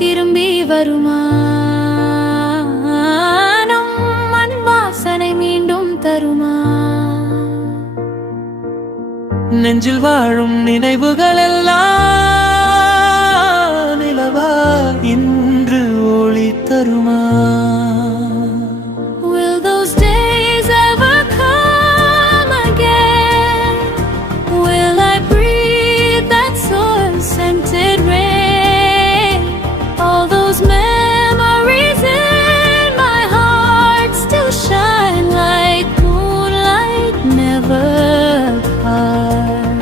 திரும்பி வருமா? நம் மண் வாசனை மீண்டும் தருமா? நெஞ்சில் வாழும் நினைவுகள் எல்லாம் நிலவா இன்று ஒளி தருமா? Will those days ever come again? Will I breathe that soil-scented rain? All those memories in my heart still shine like moonlight never apart.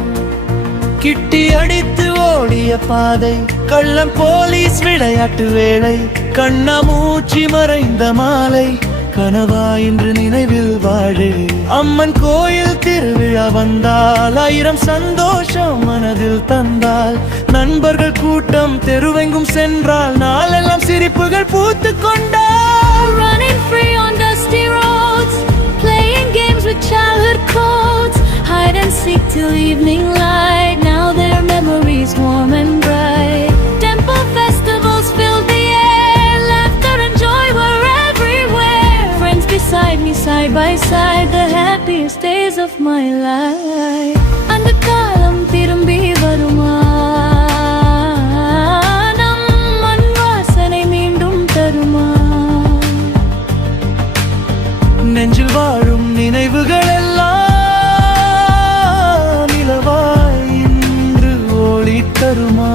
கிட்டி அடித்து ஓடிய பாதை, கள்ளம் போலீஸ் விளையாட்டு வேளை, கண்ணாமூச்சி மறைந்த மாலை, கனவா இன்று நினைவில் வாழே. அம்மன் கோயில் திருவிழா வந்தால், 1000 சந்தோஷம் மனதில் தந்தால், நண்பர்கள் கூட்டம் தெருவெங்கும் சென்றால், நாளெல்லாம் சிரிப்புகள் பூத்து கொண்டால். Running free on dusty roads, playing games with childhood codes, hide and seek till evening light. Now their memories warm and bright. Temple festivals filled the air, laughter and joy were everywhere. Friends beside me, side by side, the happiest days of my life. அந்த காலம் திரும்பி வருமா? நம் மண் வாசனை மீண்டும் தருமா? நெஞ்சில் வாழும் நினைவுகள் எல்லாம் நிலவாய் இன்று ஒளி தருமா?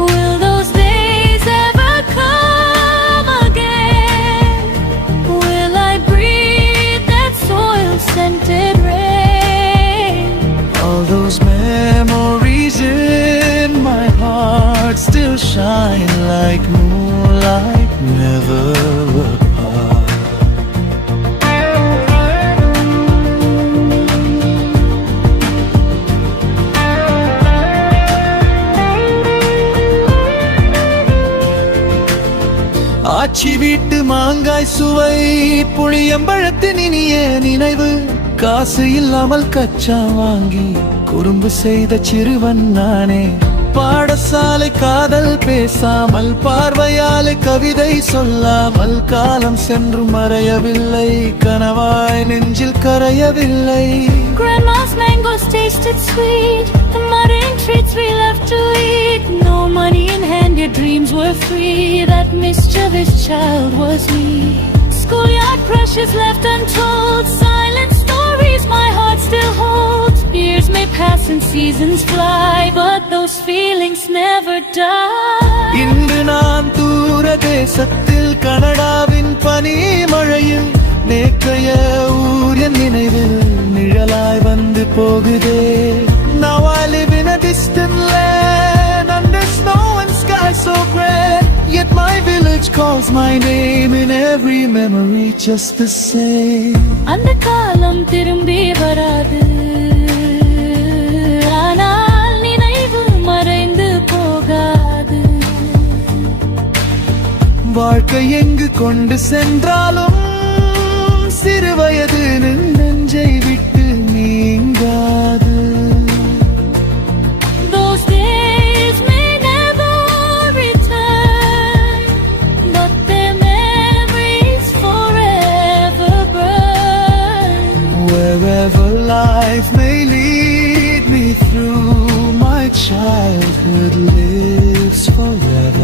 Will those days ever come again? Will I breathe that soil-scented rain? All those memories in my heart still shine like moonlight never apart. ஆச்சி வீட்டு மாங்காய் சுவை, புளியம்பழத்தின் இனிய நினைவு, காசு இல்லாமல் கச்சா வாங்கி குறும்பு செய்த சிறுவன் நானே. பாடசாலை காதல் பேசாமல், பார்வையாலே கவிதை சொல்லாமல், காலம் சென்று மறையவில்லை, கனவாய் நெஞ்சில் கரையவில்லை. Grandma's mangoes tasted sweet, the mundane treats we loved to eat. No money in hand, your dreams were free. That mischievous child was me. Schoolyard crushes left untold, silent stories my heart still holds. Years may pass and seasons fly, but those feelings never die. இன்று நான் தூர தேசத்தில், கனடாவின் பனி மழையில், நேற்றைய ஊர் என் நினைவில் நிழலாய் வந்து போகுதே. Now I live in a distant land, under snow and sky so gray, yet my village calls my name in every memory just the same. அந்த காலம் திரும்பி வராது, ஆனால் நினைவு மறைந்து போகாது. வாழ்க்கை எங்கு கொண்டு சென்றாலும், சிறு வயது நெஞ்சை விட்டு நீங்காது. Those days may never return, but their memories forever burn. Wherever life may lead me through, my childhood lives forever.